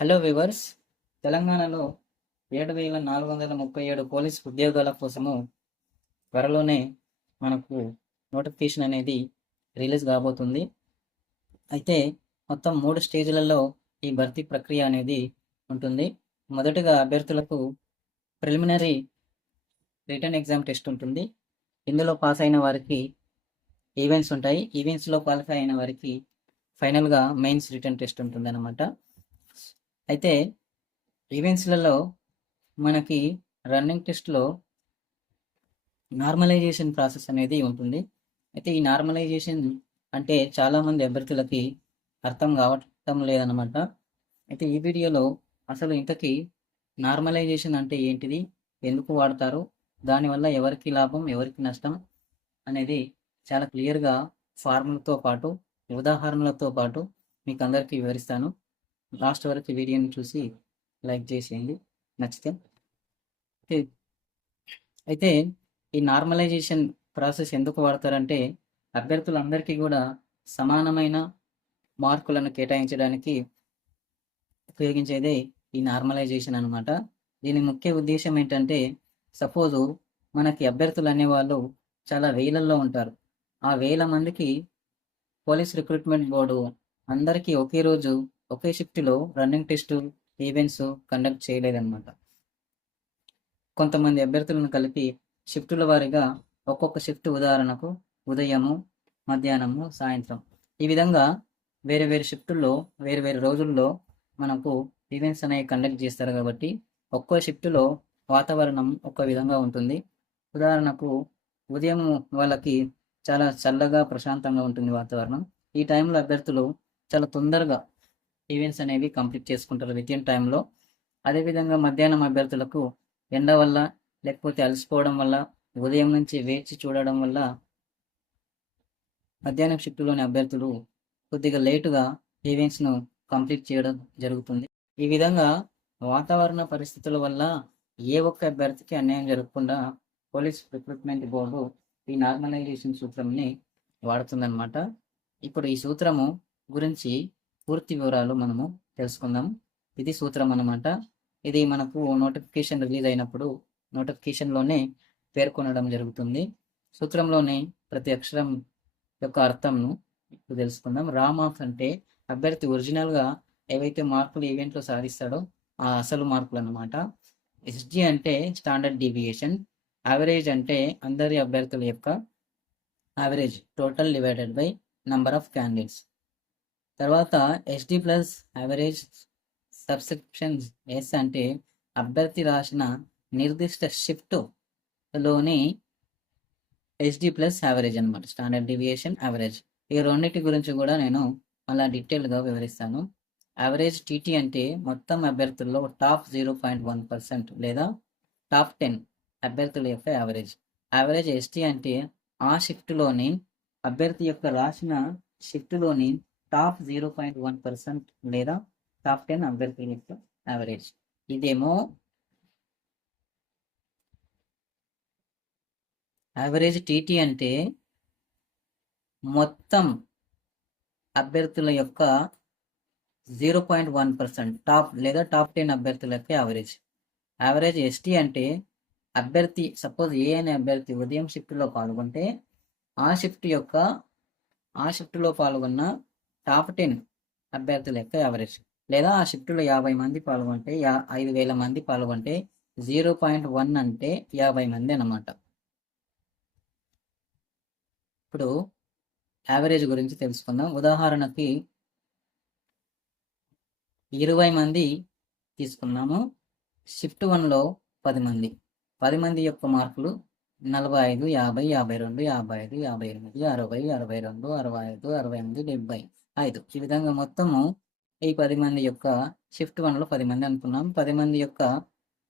Hello viewers, తెలంగాణలో 7,437 police ఉద్యోగాల కోసము త్వరలోనే మనకు నోటిఫికేషన్ అనేది రిలీజ్ కాబోతుంది. అయితే మొత్తం 3 స్టేజ్లలో ఈ భర్తీ ప్రక్రియ అనేది ఉంటుంది. మొదటగా అభ్యర్థులకు ప్రిలిమినరీ రిటన్ ఎగ్జామ్ టెస్ట్ ఉంటుంది. ఇందులో పాస్ అయిన వారికి ఈవెంట్స్ ఉంటాయి. ఈవెంట్స్లో క్వాలిఫై అయిన వారికి ఫైనల్గా మెయిన్స్ రిటన్ టెస్ట్ ఉంటుంది అన్నమాట. అయితే ఈవెంట్స్లలో మనకి రన్నింగ్ టెస్ట్లో నార్మలైజేషన్ ప్రాసెస్ అనేది ఉంటుంది. అయితే ఈ నార్మలైజేషన్ అంటే చాలామంది అభ్యర్థులకి అర్థం కావటం లేదనమాట. అయితే ఈ వీడియోలో అసలు ఇంతకీ నార్మలైజేషన్ అంటే ఏంటిది, ఎందుకు వాడతారు, దానివల్ల ఎవరికి లాభం ఎవరికి నష్టం అనేది చాలా క్లియర్గా ఫార్ములతో పాటు ఉదాహరణలతో పాటు మీకు అందరికీ వివరిస్తాను. లాస్ట్ వరకు వీడియోని చూసి లైక్ చేసేయండి నచ్చితే. అయితే ఈ నార్మలైజేషన్ ప్రాసెస్ ఎందుకు వాడతారంటే అభ్యర్థులందరికీ కూడా సమానమైన మార్కులను కేటాయించడానికి ఉపయోగించేదే ఈ నార్మలైజేషన్ అనమాట. దీని ముఖ్య ఉద్దేశం ఏంటంటే, సపోజు మనకి అభ్యర్థులు అనేవాళ్ళు చాలా వేలల్లో ఉంటారు. ఆ వేల మందికి పోలీస్ రిక్రూట్మెంట్ బోర్డు అందరికీ ఒకే రోజు ఒకే షిఫ్ట్లో రన్నింగ్ టెస్టు ఈవెంట్స్ కండక్ట్ చేయలేదన్నమాట. కొంతమంది అభ్యర్థులను కలిపి షిఫ్టుల వారీగా ఒక్కొక్క షిఫ్ట్, ఉదాహరణకు ఉదయము, మధ్యాహ్నము, సాయంత్రం, ఈ విధంగా వేరే వేరే షిఫ్టుల్లో వేరు వేరు రోజుల్లో మనకు ఈవెంట్స్ అనేవి కండక్ట్ చేస్తారు. కాబట్టి ఒక్కో షిఫ్టులో వాతావరణం ఒక విధంగా ఉంటుంది. ఉదాహరణకు ఉదయం వాళ్ళకి చాలా చల్లగా ప్రశాంతంగా ఉంటుంది వాతావరణం. ఈ టైంలో అభ్యర్థులు చాలా తొందరగా ఈవెంట్స్ అనేవి కంప్లీట్ చేసుకుంటారు వితిన్ టైంలో. అదేవిధంగా మధ్యాహ్నం అభ్యర్థులకు ఎండ వల్ల లేకపోతే అలసిపోవడం వల్ల ఉదయం నుంచి వేచి చూడడం వల్ల మధ్యాహ్నం షిఫ్టులోని అభ్యర్థులు కొద్దిగా లేటుగా ఈవెంట్స్ను కంప్లీట్ చేయడం జరుగుతుంది. ఈ విధంగా వాతావరణ పరిస్థితుల వల్ల ఏ ఒక్క అభ్యర్థికి అన్యాయం జరగకుండా పోలీస్ రిక్రూట్మెంట్ బోర్డు ఈ నార్మలైజేషన్ సూత్రంని వాడుతుందన్నమాట. ఇప్పుడు ఈ సూత్రము గురించి పూర్తి వివరాలు మనము తెలుసుకుందాం. ఇది సూత్రం అన్నమాట. ఇది మనకు నోటిఫికేషన్ రిలీజ్ అయినప్పుడు నోటిఫికేషన్లోనే పేర్కొనడం జరుగుతుంది. సూత్రంలోని ప్రతి అక్షరం యొక్క అర్థంను ఇప్పుడు తెలుసుకుందాం. రామాఫ్ అంటే అభ్యర్థి ఒరిజినల్గా ఏవైతే మార్కులు ఈవెంట్లో సాధిస్తాడో ఆ అసలు మార్కులు అన్నమాట. ఎస్జి అంటే స్టాండర్డ్ డీవియేషన్. యావరేజ్ అంటే అందరి అభ్యర్థుల యొక్క average, total divided by number of candidates. తర్వాత SD plus average subscriptions. S అంటే అభ్యర్థి రాసిన నిర్దిష్ట షిఫ్ట్లోని ఎస్డి ప్లస్ యావరేజ్ అనమాట, స్టాండర్డ్ డీవియేషన్, యావరేజ్. ఈ రెండింటి గురించి కూడా నేను అలా డీటెయిల్గా వివరిస్తాను. యావరేజ్ టీటీ అంటే మొత్తం అభ్యర్థుల్లో టాప్ 0.1% లేదా టాప్ 10 అభ్యర్థుల యొక్క యావరేజ్. యావరేజ్ ఎస్టీ అంటే ఆ షిఫ్ట్లోని అభ్యర్థి యొక్క రాసిన షిఫ్ట్లోని టాప్ 0.1% లేదా టాప్ 10 అభ్యర్థుల యొక్క యావరేజ్. ఇదేమో యావరేజ్ టీటీ అంటే మొత్తం అభ్యర్థుల యొక్క 0.1% టాప్ లేదా టాప్ 10 అభ్యర్థుల యొక్క యావరేజ్. యావరేజ్ ఎస్టీ అంటే అభ్యర్థి, సపోజ్ ఏ అనే అభ్యర్థి ఉదయం షిఫ్ట్లో పాల్గొంటే ఆ షిఫ్ట్లో పాల్గొన్న టాప్ 10 అభ్యర్థుల యొక్క యావరేజ్. లేదా ఆ షిఫ్ట్లో 50 మంది పాల్గొంటే 5,000 మంది పాల్గొంటే 0.1 అంటే 50 మంది అన్నమాట. ఇప్పుడు యావరేజ్ గురించి తెలుసుకుందాం. ఉదాహరణకి 20 మంది తీసుకున్నాము. షిఫ్ట్ 1లో 10 మంది. 10 మంది యొక్క మార్కులు 45, 50, 52, 55, 58, 60, 62, 65, 68, 75. ఈ విధంగా మొత్తము ఈ 10 మంది యొక్క షిఫ్ట్ 1లో 10 మంది అనుకున్నాం. 10 మంది యొక్క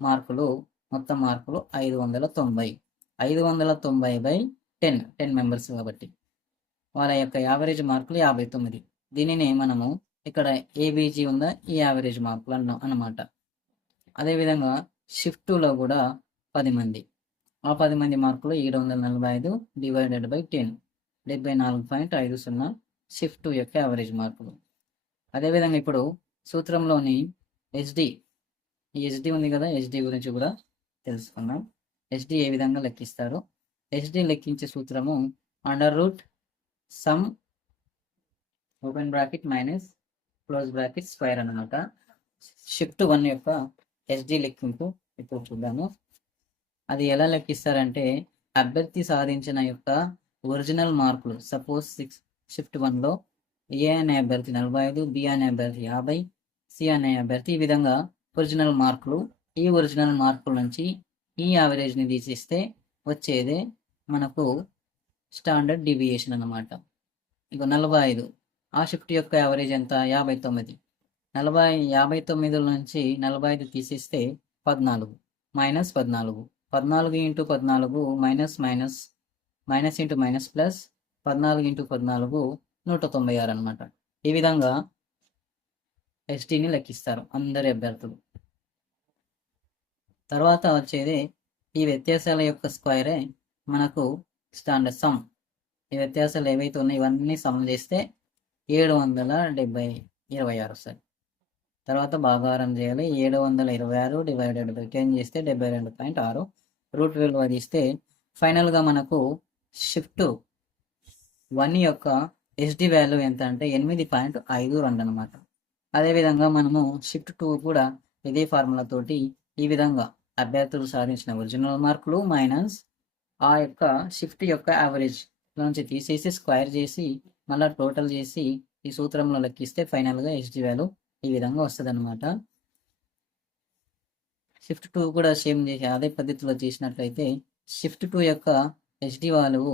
మార్కులు, మొత్తం మార్కులు 590. 590 బై 10 మెంబర్స్ కాబట్టి వాళ్ళ యొక్క యావరేజ్ మార్కులు 59. దీనిని మనము ఇక్కడ ఏబీజీ ఉందా, ఈ యావరేజ్ మార్కులు అన్నమాట. అదేవిధంగా షిఫ్ట్ 2లో కూడా 10 మంది. ఆ 10 మంది మార్కులు 745 డివైడెడ్ బై 10, 74.50 షిఫ్ట్ 2 యొక్క యావరేజ్ మార్కులు. అదేవిధంగా ఇప్పుడు సూత్రంలోని హెచ్డి, ఈ హెచ్డి ఉంది కదా, హెచ్డి గురించి కూడా తెలుసుకుందాం. హెచ్డి ఏ విధంగా లెక్కిస్తారు? హెచ్డి లెక్కించే సూత్రము under root some open bracket minus close bracket square అన్నమాట. షిఫ్ట్ 1 యొక్క హెచ్డి లెక్కింపు ఇప్పుడు చూద్దాము. అది ఎలా లెక్కిస్తారంటే అభ్యర్థి సాధించిన యొక్క ఒరిజినల్ మార్కులు, సపోజ్ షిఫ్ట్ 1లో ఏ అనే అభ్యర్థి 45, బి అనే అభ్యర్థి 50, సి అనే అభ్యర్థి ఈ విధంగా ఒరిజినల్ మార్కులు. ఈ ఒరిజినల్ మార్కుల నుంచి ఈ యావరేజ్ని తీసిస్తే వచ్చేదే మనకు స్టాండర్డ్ డీవియేషన్ అన్నమాట. ఇక 45, ఆ షిఫ్ట్ యొక్క యావరేజ్ ఎంత? 59. 59 నుంచి 45 తీసిస్తే 14, minus 14, 14 into 14 minus minus, minus into minus plus, 14 into 14 196 అనమాట. ఈ విధంగా హెచ్డిని లెక్కిస్తారు అందరి అభ్యర్థులు. తర్వాత వచ్చేది ఈ వ్యత్యాసాల యొక్క స్క్వేరే మనకు స్టాండర్డ్ సమ్. ఈ వ్యత్యాసాలు ఏవైతే ఉన్నాయో ఇవన్నీ సమ్ చేస్తే 726 వస్తాయి. తర్వాత భాగాహారం చేయాలి. 726 డివైడెడ్ బై 10 చేస్తే 72.6 రూట్ విలువ తీస్తే ఫైనల్గా మనకు షిఫ్ట్ 1 యొక్క హెచ్డి వాల్యూ ఎంత అంటే 8.52 అనమాట. అదేవిధంగా మనము షిఫ్ట్ 2 కూడా ఇదే ఫార్ములా తోటి ఈ విధంగా అభ్యర్థులు సాధించిన ఒరిజినల్ మార్కులు మైనస్ ఆ యొక్క షిఫ్ట్ యొక్క యావరేజ్ నుంచి తీసేసి స్క్వేర్ చేసి మళ్ళీ టోటల్ చేసి ఈ సూత్రంలో లెక్కిస్తే ఫైనల్గా హెచ్డి వాల్యూ ఈ విధంగా వస్తుంది అనమాట. షిఫ్ట్ 2 కూడా సేమ్ చేసి అదే పద్ధతిలో చేసినట్లయితే షిఫ్ట్ 2 యొక్క హెచ్డి వాల్యూ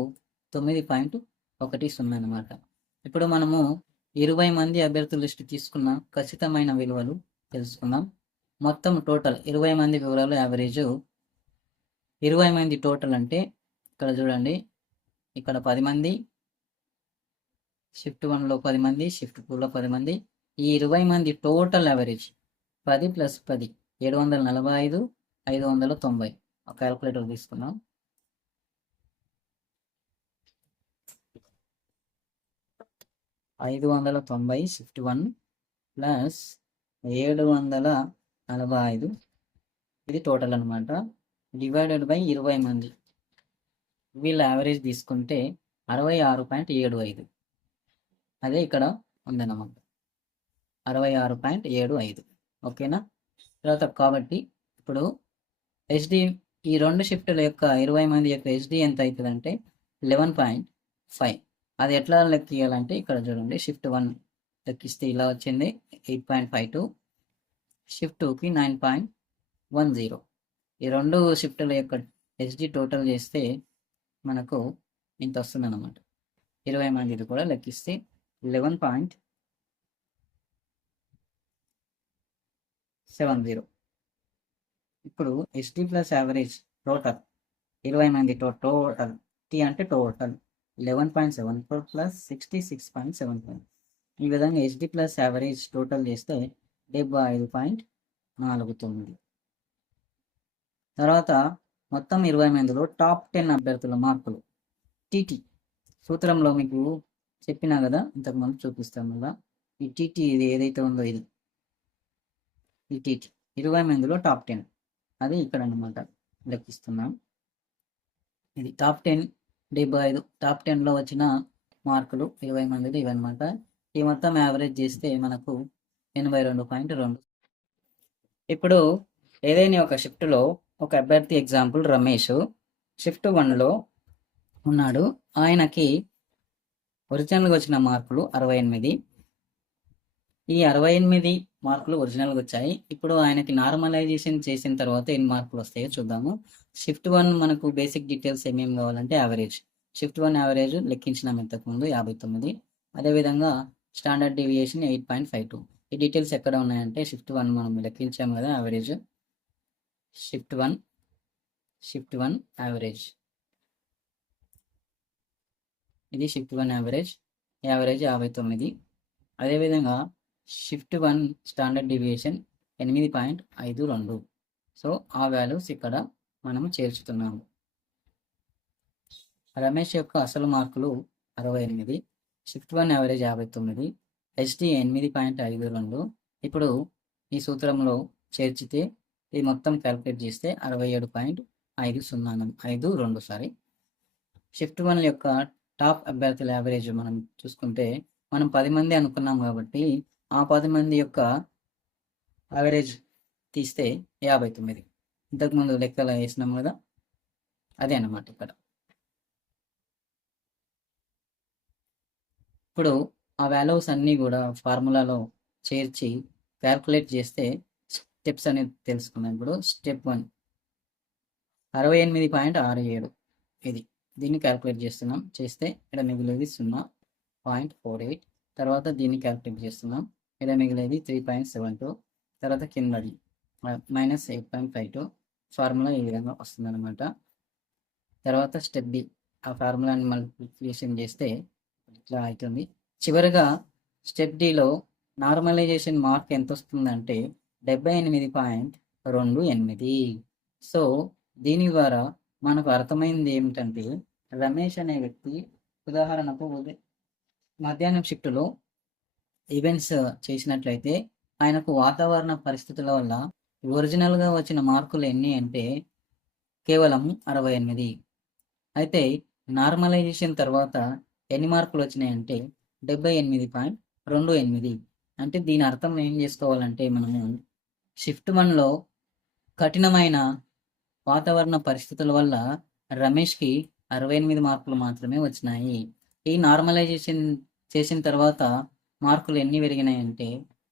9.10 అనమాట. ఇప్పుడు మనము 20 మంది అభ్యర్థుల లిస్టు తీసుకున్న ఖచ్చితమైన విలువలు తెలుసుకుందాం. మొత్తం టోటల్ 20 మంది వివరాలు యావరేజ్ 20 మంది టోటల్ అంటే ఇక్కడ చూడండి, ఇక్కడ 10 మంది, షిఫ్ట్ 1లో 10 మంది, షిఫ్ట్ 2లో 10 మంది. ఈ 20 మంది టోటల్ యావరేజ్ 10 + 10 745, 590. ఒక క్యాల్కులేటర్ తీసుకున్నాం. 590 షిఫ్ట్ 1 ప్లస్ 745 ఇది టోటల్ అనమాట. డివైడెడ్ బై 20 మంది. వీళ్ళ యావరేజ్ తీసుకుంటే 66.75. అదే ఇక్కడ ఉందన్నమాట, 66.75. ఓకేనా? తర్వాత కాబట్టి ఇప్పుడు హెచ్డి ఈ రెండు షిఫ్టుల యొక్క 20 మంది యొక్క హెచ్డి ఎంత అవుతుందంటే 11.5. అది ఎట్లా లెక్కియాలంటే ఇక్కడ చూడండి, షిఫ్ట్ 1 లెక్కిస్తే ఇలా వచ్చింది 8.52, షిఫ్ట్ 2కి 9.10. ఈ రెండు షిఫ్టుల యొక్క హెచ్డి టోటల్ చేస్తే మనకు ఇంత వస్తుంది అన్నమాట. 20 మందిది కూడా లెక్కిస్తే 11.70. ఇప్పుడు హెచ్డి ప్లస్ యావరేజ్ టోటల్ 20 మంది టోటల్ టీ అంటే టోటల్ 11.74 ప్లస్ 66.75. ఈ విధంగా హెచ్డి ప్లస్ యావరేజ్ టోటల్ చేస్తే 75.49. తర్వాత మొత్తం 20 మందిలో టాప్ 10 అభ్యర్థుల మార్కులు టీటీ సూత్రంలో మీకు చెప్పినా కదా, ఇంతకుముందు చూపిస్తాను కదా. ఈ టీటీ ఇది ఏదైతే ఉందో ఇది ఈ టీటీ 20 మందిలో టాప్ 10 అది ఇక్కడ అనమాట లెక్కిస్తున్నాం. ఇది టాప్ 10 75. టాప్ 10లో వచ్చిన మార్కులు 20 మందిది ఇవన్నమాట. ఈ మొత్తం యావరేజ్ చేస్తే మనకు 82.2. ఇప్పుడు ఏదైనా ఒక షిఫ్ట్లో ఒక అభ్యర్థి, ఎగ్జాంపుల్ రమేష్, షిఫ్ట్ 1లో ఉన్నాడు. ఆయనకి ఒరిజినల్గా వచ్చిన మార్కులు 68. ఈ 68 మార్కులు ఒరిజినల్గా వచ్చాయి. ఇప్పుడు ఆయనకి నార్మలైజేషన్ చేసిన తర్వాత ఎన్ని మార్కులు వస్తాయో చూద్దాము. షిఫ్ట్ 1 మనకు బేసిక్ డీటెయిల్స్ ఏమేమి కావాలంటే యావరేజ్. షిఫ్ట్ 1 యావరేజ్ లెక్కించినాం ఇంతకుముందు 59. అదేవిధంగా స్టాండర్డ్ డీవియేషన్ 8.52. ఈ డీటెయిల్స్ ఎక్కడ ఉన్నాయంటే షిఫ్ట్ 1 మనం లెక్కించాము కదా యావరేజ్. షిఫ్ట్ 1 యావరేజ్, ఇది షిఫ్ట్ 1 యావరేజ్ 59. అదేవిధంగా షిఫ్ట్ 1 స్టాండర్డ్ డీవియేషన్ 8.52. సో ఆ వాల్యూస్ ఇక్కడ మనము చేర్చుతున్నాము. రమేష్ యొక్క అసలు మార్కులు 68, షిఫ్ట్ 1 యావరేజ్ 59, హెచ్డి 8.52. ఇప్పుడు ఈ సూత్రంలో చేర్చితే ఇది మొత్తం క్యాలిక్యులేట్ చేస్తే 67.52 సారీ. షిఫ్ట్ 1 యొక్క టాప్ అభ్యర్థుల యావరేజ్ మనం చూసుకుంటే మనం 10 మంది అనుకున్నాం కాబట్టి ఆ 10 మంది యొక్క యావరేజ్ తీస్తే 59. ఇంతకుముందు లెక్కలు వేసినాం కదా, అదే అన్నమాట ఇక్కడ. ఇప్పుడు ఆ వాల్యూస్ అన్నీ కూడా ఫార్ములాలో చేర్చి క్యాల్కులేట్ చేస్తే స్టెప్స్ అనేది తెలుసుకున్నాం. ఇప్పుడు స్టెప్ 1 68.67 ఇది. దీన్ని క్యాల్కులేట్ చేస్తున్నాం. చేస్తే ఇక్కడ మిగిలేది 0.48. తర్వాత దీన్ని క్యాల్కులేట్ చేస్తున్నాం. ఇక్కడ మిగిలేది 3.72. తర్వాత కిందది -8.52. ఫార్ములా ఈ విధంగా వస్తుందన్నమాట. తర్వాత స్టెప్ బి, ఆ ఫార్ములాని మల్టిప్లికేషన్ చేస్తే ఇట్లా అవుతుంది. చివరిగా స్టెప్ డిలో నార్మలైజేషన్ మార్క్ ఎంత వస్తుందంటే 78.28. సో దీని ద్వారా మనకు అర్థమైంది ఏమిటంటే రమేష్ అనే వ్యక్తి ఉదాహరణకు మధ్యాహ్నం షిఫ్ట్లో ఈవెంట్స్ చేసినట్లయితే ఆయనకు వాతావరణ పరిస్థితుల వల్ల ఒరిజినల్గా వచ్చిన మార్కులు ఎన్ని అంటే కేవలం 68. అయితే నార్మలైజేషన్ తర్వాత ఎన్ని మార్కులు వచ్చినాయంటే 78.28. అంటే దీని అర్థం ఏం చేసుకోవాలంటే మనము షిఫ్ట్ 1లో కఠినమైన వాతావరణ పరిస్థితుల వల్ల రమేష్కి 68 మార్కులు మాత్రమే వచ్చినాయి. ఈ నార్మలైజేషన్ చేసిన తర్వాత మార్కులు ఎన్ని పెరిగినాయంటే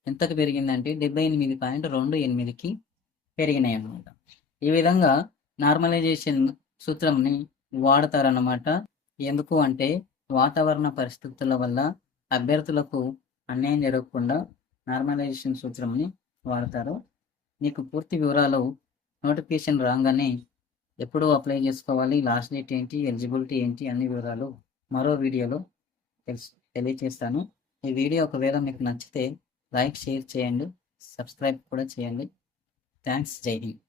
ఎంతకు పెరిగిందంటే 78.28కి పెరిగినాయి అన్నమాట. ఈ విధంగా నార్మలైజేషన్ సూత్రంని వాడతారన్నమాట. ఎందుకు అంటే వాతావరణ పరిస్థితుల వల్ల అభ్యర్థులకు అన్యాయం జరగకుండా నార్మలైజేషన్ సూత్రంని వాడతారు. మీకు పూర్తి వివరాలు నోటిఫికేషన్ రాగానే ఎప్పుడు అప్లై చేసుకోవాలి, లాస్ట్ డేట్ ఏంటి, ఎలిజిబిలిటీ ఏంటి అన్ని వివరాలు మరో వీడియోలో తెలియజేస్తాను. ఈ వీడియో ఒకవేళ మీకు నచ్చితే లైక్, షేర్ చేయండి, సబ్స్క్రైబ్ కూడా చేయండి. థ్యాంక్స్. జై హింద్.